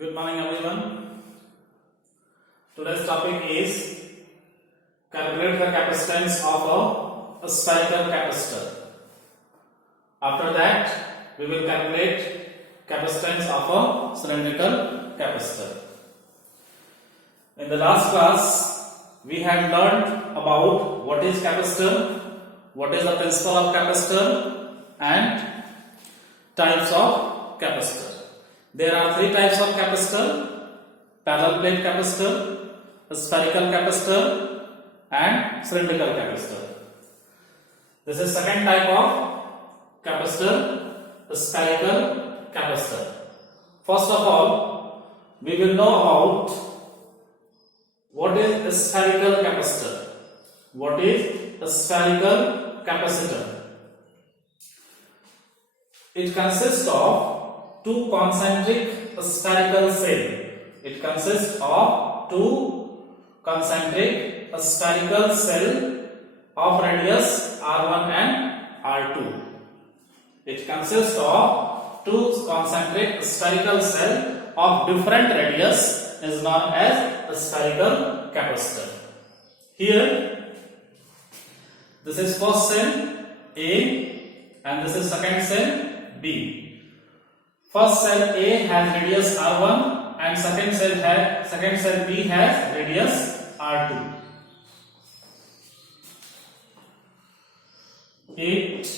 Good morning, everyone. Today's topic is calculate the capacitance of a spherical capacitor. After that, we will calculate capacitance of a cylindrical capacitor. In the last class, we had learned about what is capacitor, what is the principle of capacitor, and types of capacitor. There are three types of capacitor: parallel plate capacitor, spherical capacitor, and cylindrical capacitor. This is second type of capacitor, spherical capacitor. First of all, we will know about what is a spherical capacitor. What is a spherical capacitor? It consists of two concentric spherical cells. It consists of two concentric spherical cells of radius R1 and R2. It consists of two concentric spherical cells of different radius is known as a spherical capacitor. Here, this is first cell A and this is second cell B. First cell A has radius R1 and second cell B has radius R2. It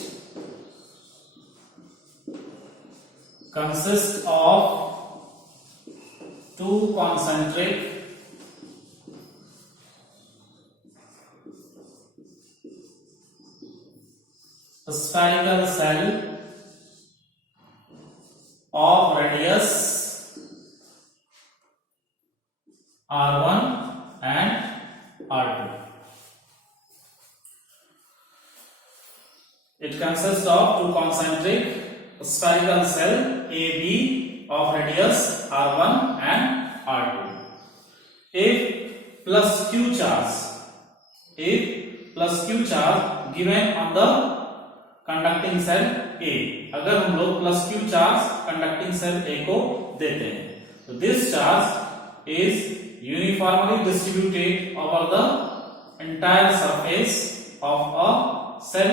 consists of two concentric spherical cells of radius R1 and R2. It consists of two concentric spherical cells AB of radius R1 and R2. If plus Q charge given on the conducting cell A, अगर हम लोग plus Q charge conducting cell A को देते हैं तो this charge is uniformly distributed over the entire surface of a cell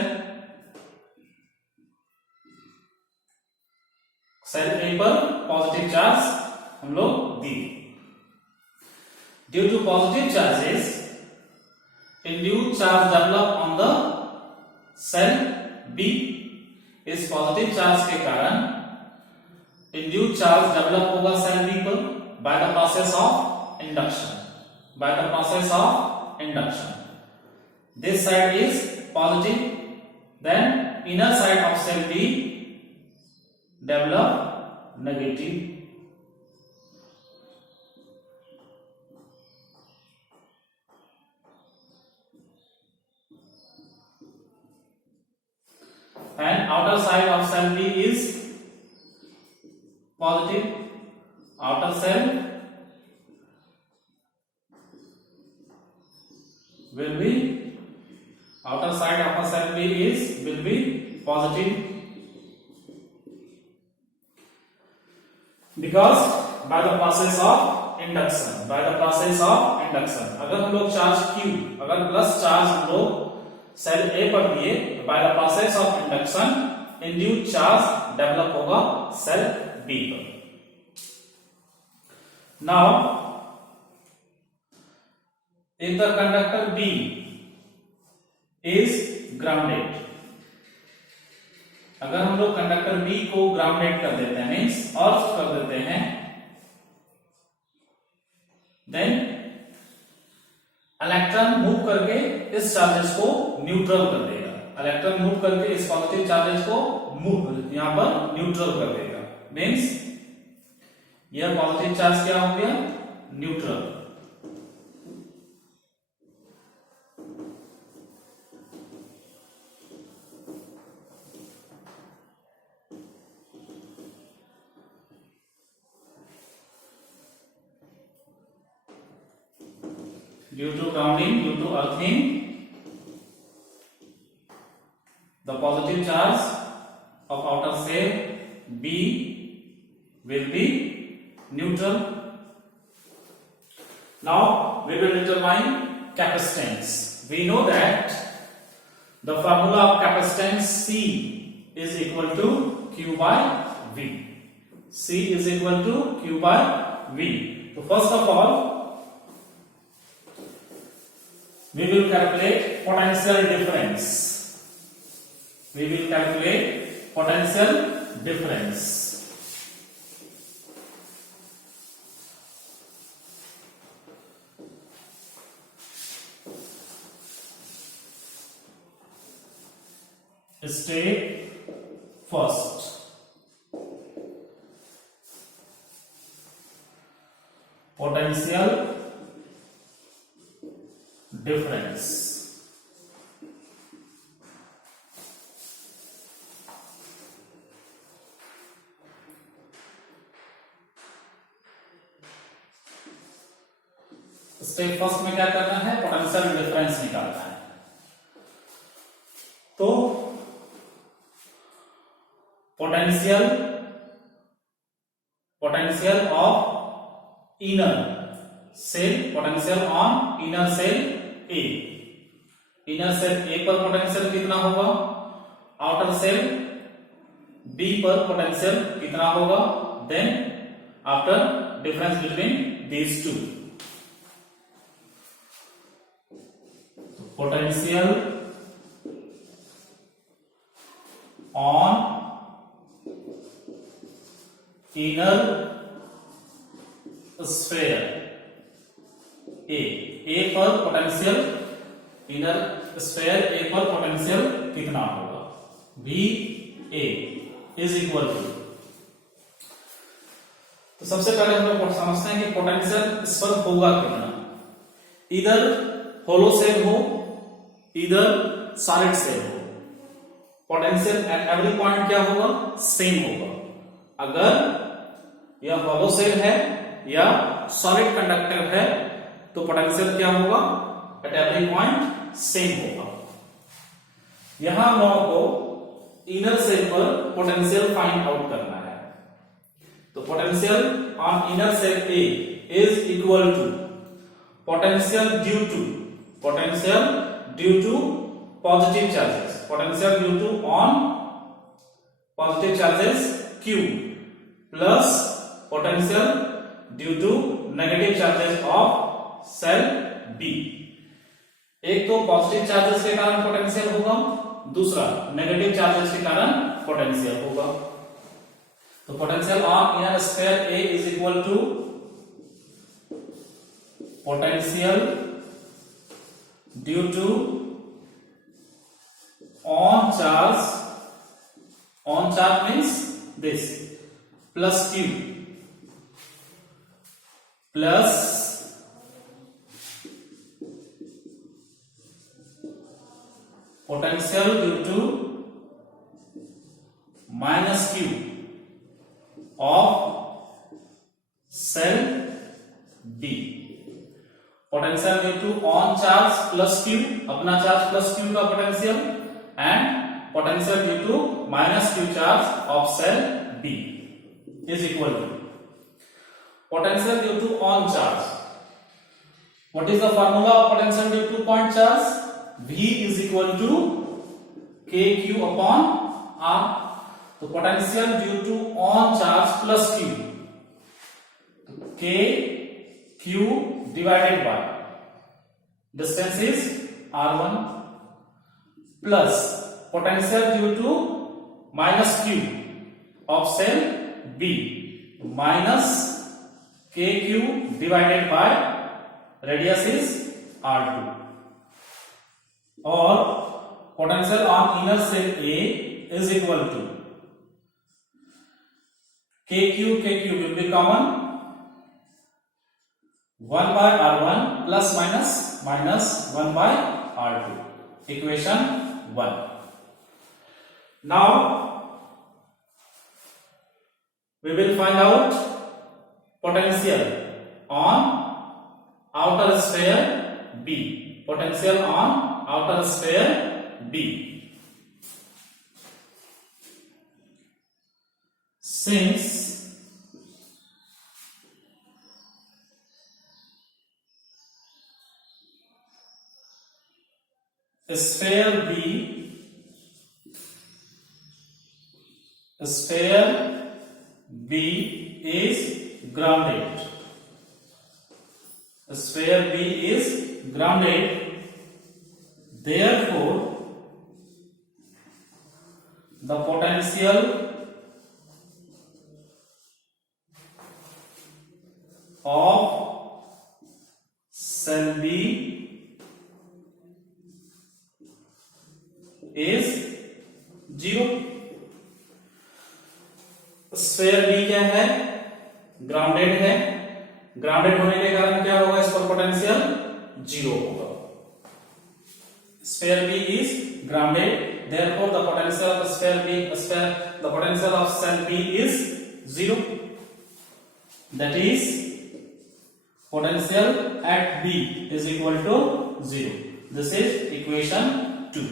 A पर positive charge हम लोग दी. Due to positive charges induced charge develop on the cell B. इस positive charge के कारण इंड्यूस्ड चार्ज डेवलप होगा cell B पर by the process of induction. This side is positive, then inner side of cell B develop negative. And outer side of cell B is positive. Outer cell will be positive because by the process of induction. अगर हम लोग charge Q, अगर plus charge हम लोग cell A पर दिए तो bye the process of induction induced charge develop होगा सेल B पर. Now if the conductor B is grounded, अगर हम लोग कंडक्टर B को ग्राउंडेड कर देते हैं, मींस ऑफ कर देते हैं, देन इलेक्ट्रॉन मूव करके इस चार्जेस को न्यूट्रल कर देगा. इलेक्ट्रॉन मूव करके इस पॉजिटिव चार्जेस को यहां पर न्यूट्रल कर देगा. मींस यह पॉजिटिव चार्ज क्या हो गया? Neutral. Due to grounding, due to earthing, the positive charge of outer cell B will be neutral. Now we will determine capacitance. We know that the formula of capacitance C is equal to Q by V. C is equal to Q by V. So first of all, we will calculate potential difference. We will calculate potential difference. Step first. Potential difference. Step first में क्या करना है? Potential difference निकालना है. तो potential of inner cell, potential on inner cell A. inner cell A पर potential कितना होगा? outer cell B पर पोटेंशियल कितना होगा? then after difference between these two, potential on inner sphere A पर पोटेंशियल इनर स्फीयर A पर potential कितना होगा? VA is equal to. तो सबसे पहले हम लोग समझते हैं कि पोटेंशियल इस पर होगा कितना. इधर होलो सेल हो, इधर सॉलिड सेल हो, पोटेंशियल एट एवरी पॉइंट क्या होगा? सेम होगा. अगर यह होलो सेल है या सॉलिड कंडक्टर है तो पोटेंशियल क्या होगा? एट एवरी पॉइंट सेम होगा. यहां हम लोगों को इनर सेल पर पोटेंशियल फाइंड आउट करना है. तो potential on inner cell A is equal to potential due to positive charges, potential due to on positive charges Q plus potential due to negative charges of cell B. एक तो positive charges के कारण potential होगा, दूसरा negative charges के कारण potential होगा. तो potential on inner sphere A is equal to potential due to on charge means this plus Q plus potential due to minus Q of cell B. Potential due to on charge plus Q, अपना charge plus Q का potential, and potential due to minus Q charge of cell B is equal to potential due to on charge. What is the formula of potential due to point charge? V is equal to KQ upon R. तो potential due to on charge plus Q, KQ divided by distance is R1 plus potential due to minus Q of cell B minus KQ divided by radius is R2, or potential on inner cell A is equal to KQ will be common, 1 by R1 plus minus 1 by R2, equation 1. Now we will find out potential on outer sphere B. Potential on outer sphere B. Since sphere B is grounded. Sphere B is grounded. Therefore, the potential of cell B is 0. Sphere B क्या है? Grounded है. Grounded होने के कारण क्या होगा? इस पर पोटेंशियल 0 होगा. Sphere B is grounded, therefore the potential of the potential of cell B is 0. That is, potential at B is equal to 0. This is equation 2.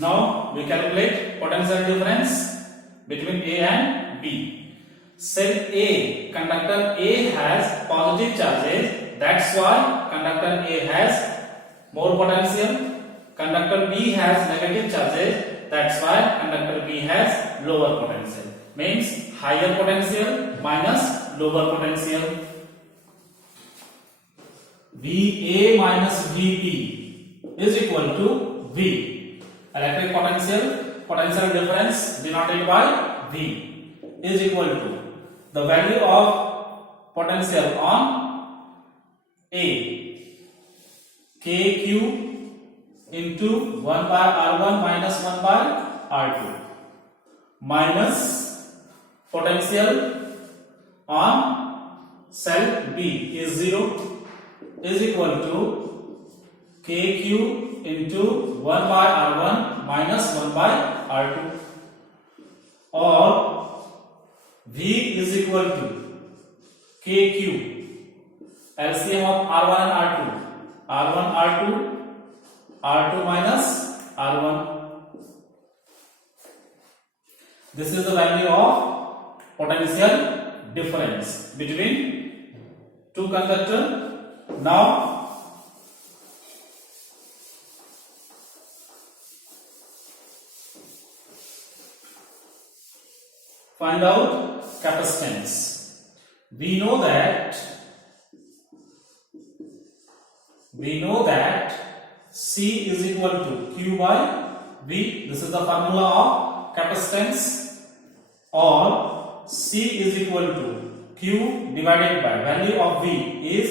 Now we calculate potential difference between A and B. Cell A, conductor A has positive charges, that's why conductor A has more potential. Conductor B has negative charges, that's why conductor B has lower potential. Means higher potential minus lower potential. VA minus VB is equal to V. Electric potential difference denoted by V is equal to the value of potential on A, KQ into 1 by R1 minus 1 by R2, minus potential on cell B is 0 is equal to KQ into 1 by R1 minus 1 by R2, or V is equal to KQ LCM of R1 and R2, R1 R2, R2 minus R1. This is the value of potential difference between two conductors. Now find out capacitance. We know that C is equal to Q by V. This is the formula of capacitance, or C is equal to Q divided by value of V is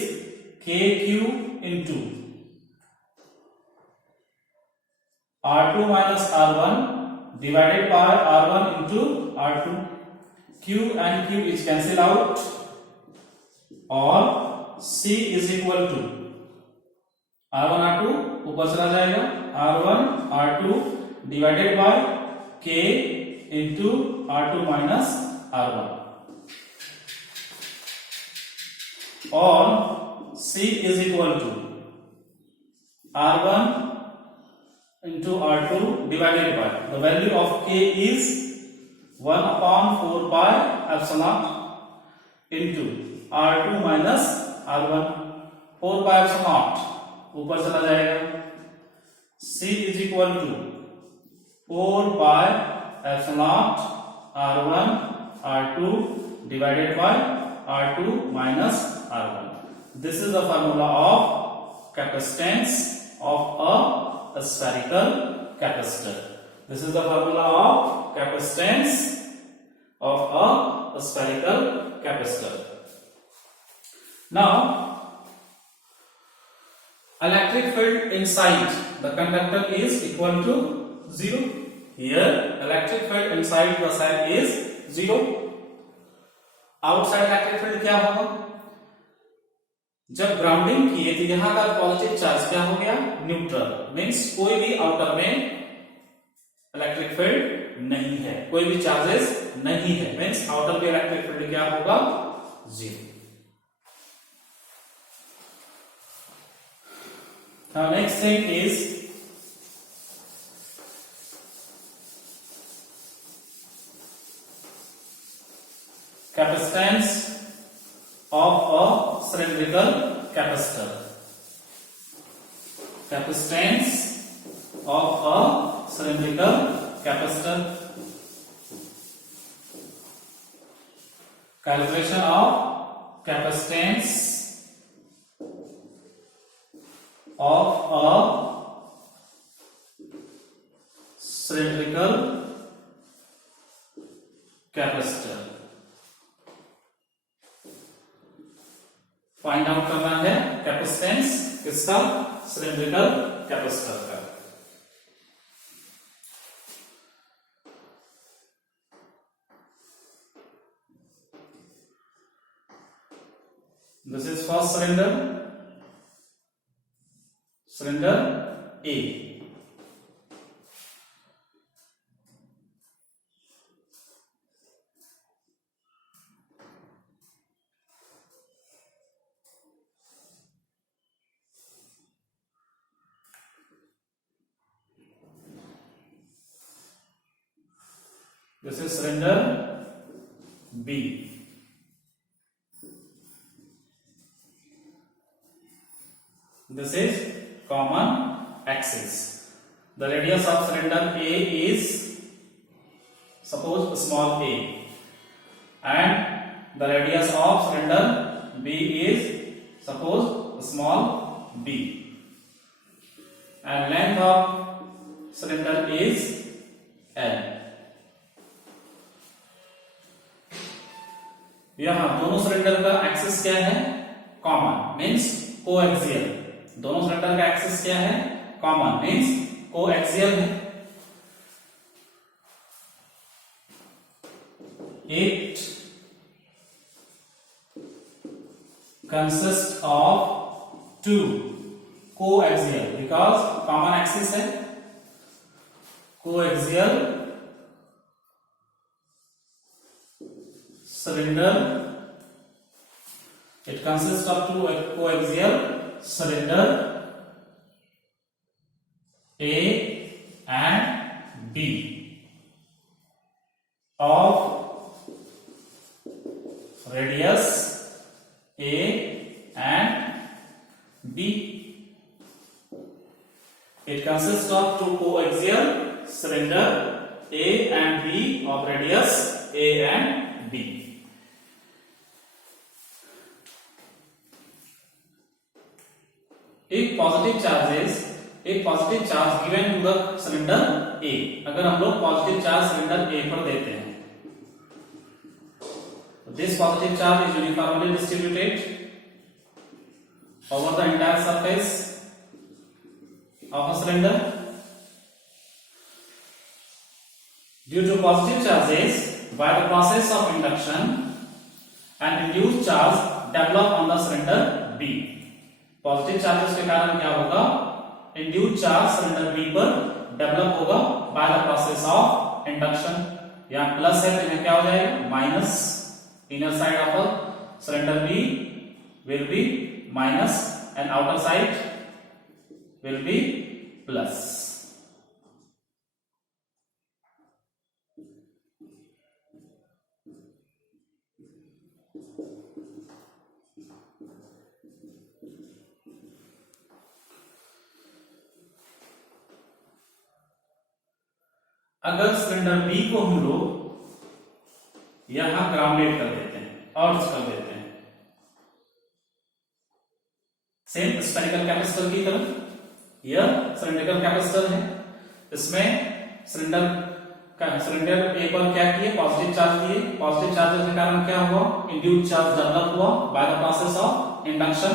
KQ into R2 minus R1 divided by R1 into R2. Q and Q is cancelled out, और C is equal to R1 R2 ऊपर चला जाएगा, R1 R2 divided by K into R2 minus R1, और C is equal to R1 into R2 divided by the value of K is 1 upon 4 pi epsilon into R2 minus R1. 4 pi epsilon ऊपर चला जाएगा. C is equal to 4 pi epsilon R1 R2 divided by R2 minus R1. This is the formula of capacitance of a spherical capacitor. This is the formula of capacitance of a spherical capacitor. Now, electric field inside the conductor is equal to 0. Here, electric field inside the cell is 0. Outside electric field क्या होगा? जब grounding किए तो यहां का positive charge क्या हो गया? न्यूट्रल. मींस कोई भी आउटर में इलेक्ट्रिक फील्ड नहीं है, कोई भी चार्जेस नहीं है. मींस आउटर में इलेक्ट्रिक फील्ड क्या होगा? 0. Now next thing is capacitance of a cylindrical capacitor. Capacitance of a cylindrical capacitor. Calculation of capacitance of a cylindrical capacitor. Find out करना है कैपेसिटेंस किसका, सिलेंड्रिकल कैपेसिटर का। This is first cylinder, cylinder A. This is cylinder B. This is common axis. The radius of cylinder A is suppose small a, and the radius of cylinder B is suppose small b, and length of cylinder is L. यहां दोनों cylinder का axis क्या है, common, means coaxial. दोनों cylinder का axis क्या है, common, means coaxial है। It consist of two coaxial, because common axis है, कोएक्सियल cylinder. It consists of two coaxial cylinder A and B of radius A and B. It consists of two coaxial cylinder A and B of radius A and B. एक positive charge given to the cylinder A. अगर हम लोग positive charge cylinder ए पर देते हैं, this positive charge is uniformly distributed over the entire surface of a cylinder. Due to positive charges by the process of induction, an induced charge develop on the cylinder B. Positive charges के कारण क्या होगा, induced charge cylinder B पर develop होगा by the process of induction. यहां plus है तो यहां क्या हो जाएगा, minus. Inner side of a cylinder B will be minus and outer side will be plus. अगर सिलेंडर बी को हम लोग यहां ग्राउंडेड कर देते हैं, अर्थ कर देते हैं, सेम स्फेरिकल कैपेसिटर की तरह, यह सिलेंड्रिकल कैपेसिटर है। इसमें सिलेंडर ए पर क्या किए, पॉजिटिव चार्ज दिए। पॉजिटिव चार्ज के कारण क्या हुआ, इंड्यूस्ड चार्ज डेवलप हुआ by the process of induction.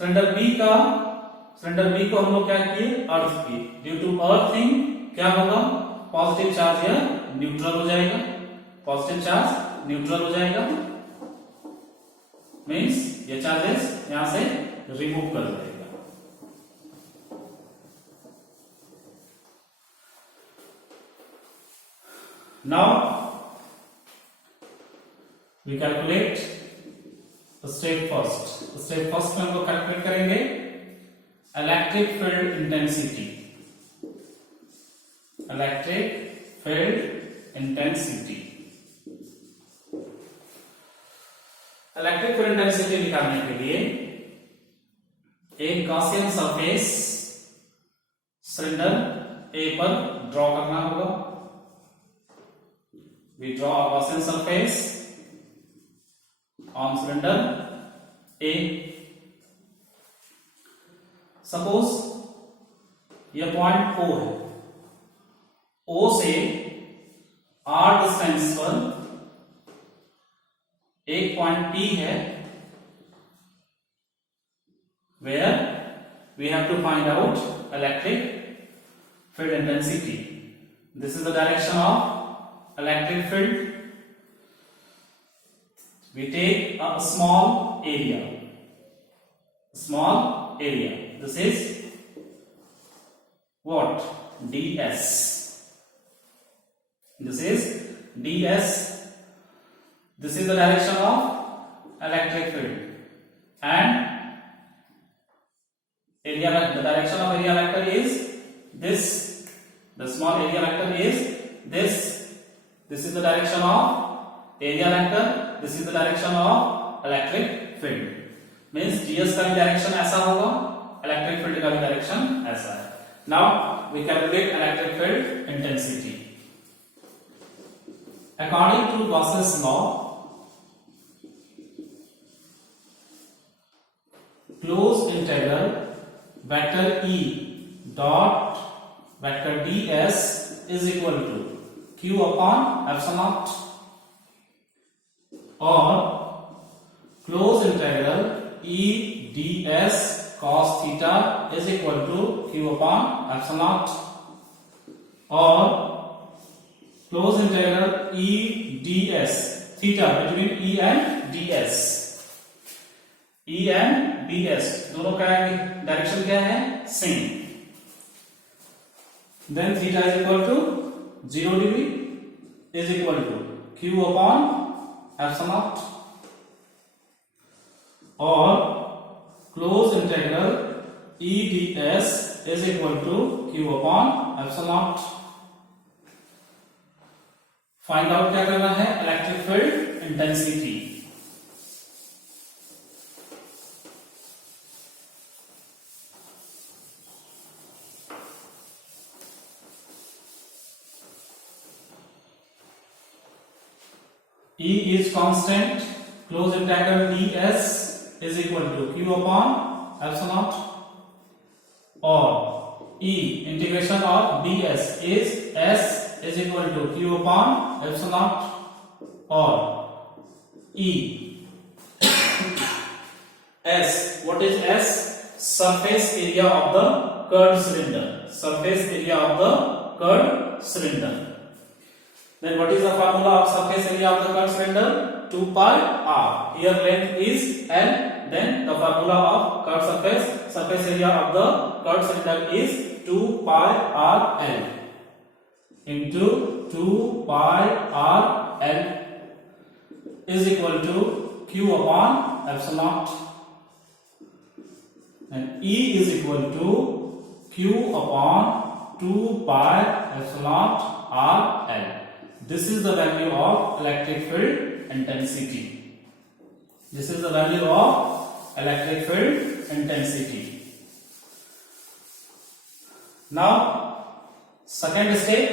Cylinder B को हम लोग क्या किए, अर्थ किए। ड्यू टू अर्थिंग क्या होगा, पॉजिटिव चार्ज या न्यूट्रल हो जाएगा, पॉजिटिव चार्ज न्यूट्रल हो जाएगा, मींस ये चार्जेस यहां से रिमूव कर देगा। Now we calculate step first में हम लोग कैलकुलेट करेंगे electric field intensity, electric field intensity. Electric field intensity निकालने के लिए एक गॉसियन सरफेस सिलेंडर ए पर ड्रॉ करना होगा। We draw a Gaussian surface on cylinder A. Suppose यह पॉइंट O है, O से R डिस्टेंस पर एक पॉइंट P है, where we have to find out electric field intensity. This is the direction of electric field. We take a small area. This is what? ds. This is ds. This is the direction of electric field, and area, the direction of area vector is this. The small area vector is this. This is the direction of area vector. This is the direction of electric field. Means ds का भी direction ऐसा होगा, electric field का भी direction ऐसा है. Now we calculate electric field intensity. According to Gauss's law, closed integral vector E dot vector ds is equal to q upon epsilon naught, or closed integral E ds cos theta is equal to q upon epsilon naught, or closed integral E ds theta between E and ds. E and ds दोनों का direction क्या है? Same. Then theta is equal to 0 degree is equal to q upon epsilon naught, or closed integral E ds is equal to q upon epsilon naught. Find out क्या करना है? Electric field intensity. E is constant, closed integral ds is equal to q upon epsilon naught, or E integration of ds is s is equal to q upon epsilon naught, or E s. What is s? Surface area of the curved cylinder. Surface area of the curved cylinder. Then what is the formula of surface area of the curved cylinder? 2 pi r. Here length is l. Then the formula of curved surface area of the curved cylinder is 2 pi r l into 2 pi r l is equal to q upon epsilon naught, and E is equal to q upon 2 pi epsilon naught r l. This is the value of electric field intensity. This is the value of electric field intensity. Now, second step.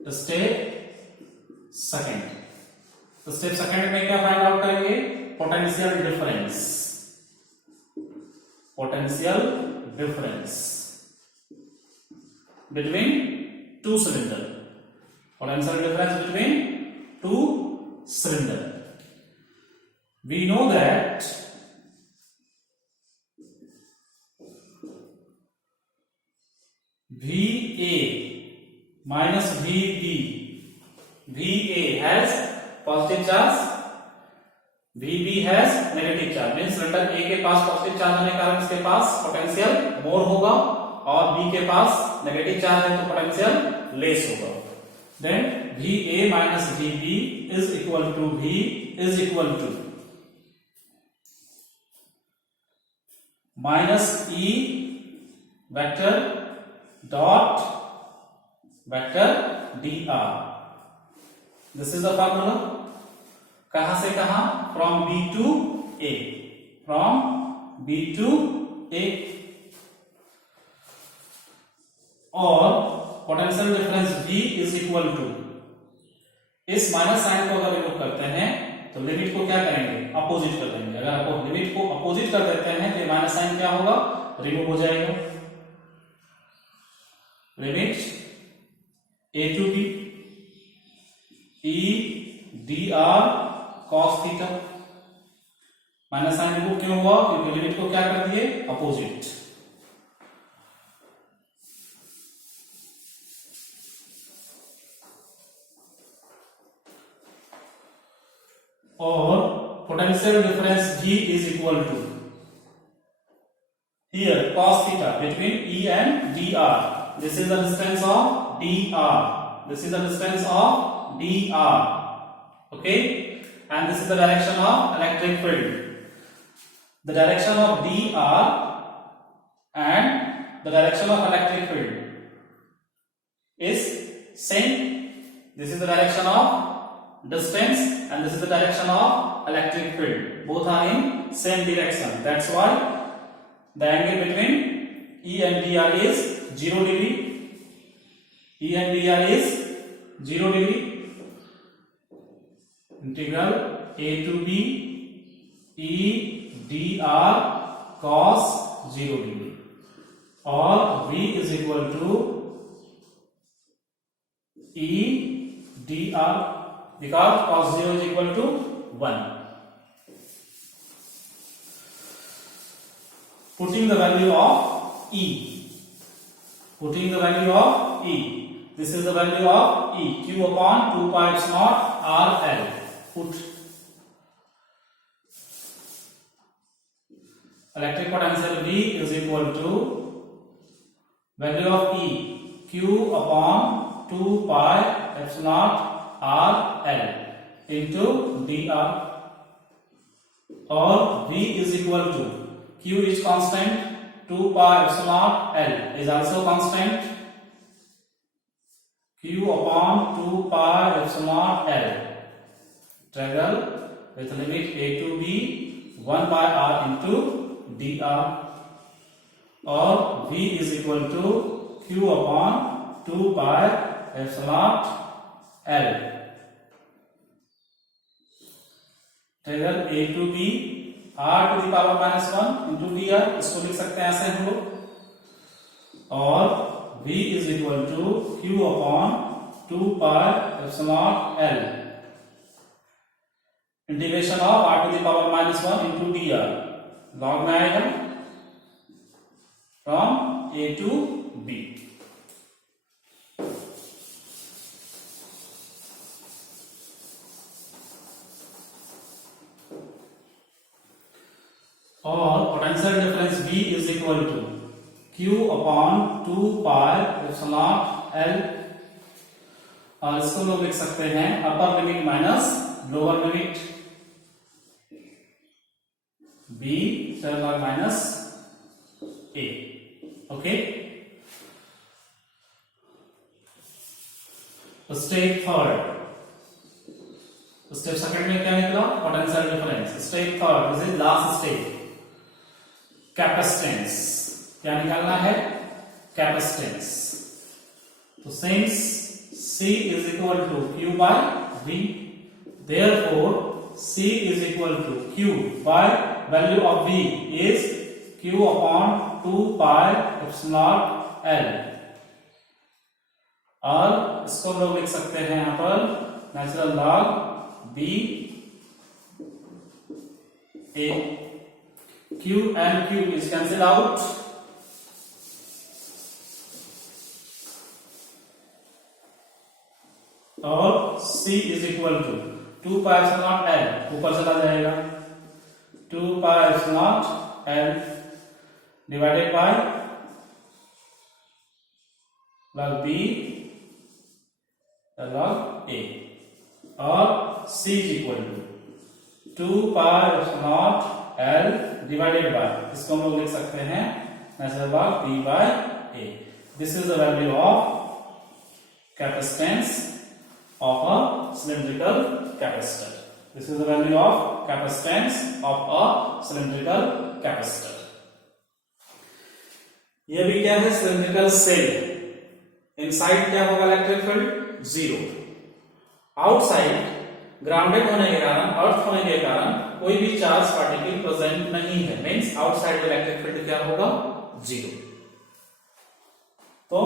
The step second. तो step second में क्या find out करेंगे? Potential difference. Potential difference between two cylinder. Potential difference between two cylinder. We know that VA minus VB. VA has positive charge, VB has negative charge. Means cylinder A के पास positive charge होने के कारण इसके पास potential मोर होगा, और B के पास negative charge है तो पोटेंशियल लेस होगा. Then VA minus VB is equal to V is equal to minus E vector dot vector d r. This is the formula. कहां से कहां? From B to A, from B to A. और potential difference V is equal to, इस minus sign को अगर remove करते हैं तो लिमिट को क्या करेंगे? अपोजिट कर देंगे। अगर आप लिमिट को अपोजिट कर देते हैं तो ये माइनस साइन क्या होगा? रिमूव हो जाएगा। Limit a to b e d r cos theta. Minus sine remove क्यों हुआ? क्योंकि लिमिट को क्या कर दिए? अपोजिट। और potential difference G is equal to, here cos theta between E and dr. This is the distance of dr. This is the distance of dr. Okay, and this is the direction of electric field. The direction of dr and the direction of electric field is same. This is the direction of distance and this is the direction of electric field. Both are in same direction. That's why the angle between E and dr is 0 degree. E and dr is 0 degree. Integral a to b E dr cos 0 degree, or V is equal to E dr, because cos 0 is equal to 1. Putting the value of E. Putting the value of E. This is the value of E. Q upon 2 pi epsilon R L. Put electric potential V is equal to value of E. Q upon 2 pi epsilon R L into dr, or V is equal to, Q is constant, 2 pi epsilon L is also constant, Q upon 2 pi epsilon L. Travel with limit a to b 1 by r into dr, or V is equal to Q upon 2 pi epsilon L. Travel a to b r to the power minus 1 into dr, इसको लिख सकते हैं ऐसे हम लोग, और v is equal to q upon 2 pi epsilon L. Integration of r to the power minus 1 into dr, log में आएगा फ्रॉम a to b. और potential difference V is equal to Q upon 2 pi epsilon L, और इसको लोग लिख सकते हैं upper limit minus lower limit B log minus A. Okay, step third, step second में क्या निकला? Potential difference. Step third, this is last step. Capacitance क्या निकालना है? कैपेसिटेंस. तो since C is equal to Q by V, therefore C is equal to Q by value of V is Q upon 2 pi epsilon L, और इसको लोग लिख सकते हैं यहां पर natural log B A. Q and Q is cancelled out, और C is equal to 2 pi epsilon L, ऊपर चला जाएगा 2 pi epsilon L divided by log B log A, और C is equal to 2 pi epsilon L divided by, इसको हम लोग लिख सकते हैं natural log P by A. This is the value of capacitance of a cylindrical capacitor. This is the value of capacitance of a cylindrical capacitor. ये भी क्या है? cylindrical cell. इनसाइड क्या होगा इलेक्ट्रिक फील्ड? 0. आउटसाइड ग्राउंडेड होने के कारण, अर्थ होने के कारण कोई भी चार्ज पार्टिकल प्रेजेंट नहीं है, मींस आउटसाइड इलेक्ट्रिक फील्ड क्या होगा? 0. तो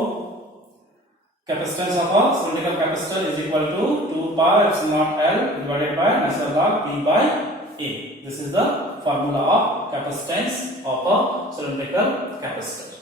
capacitance of a cylindrical capacitor is equal to 2 pi epsilon naught L divided by natural log P by A. This is the formula of capacitance of a cylindrical capacitor.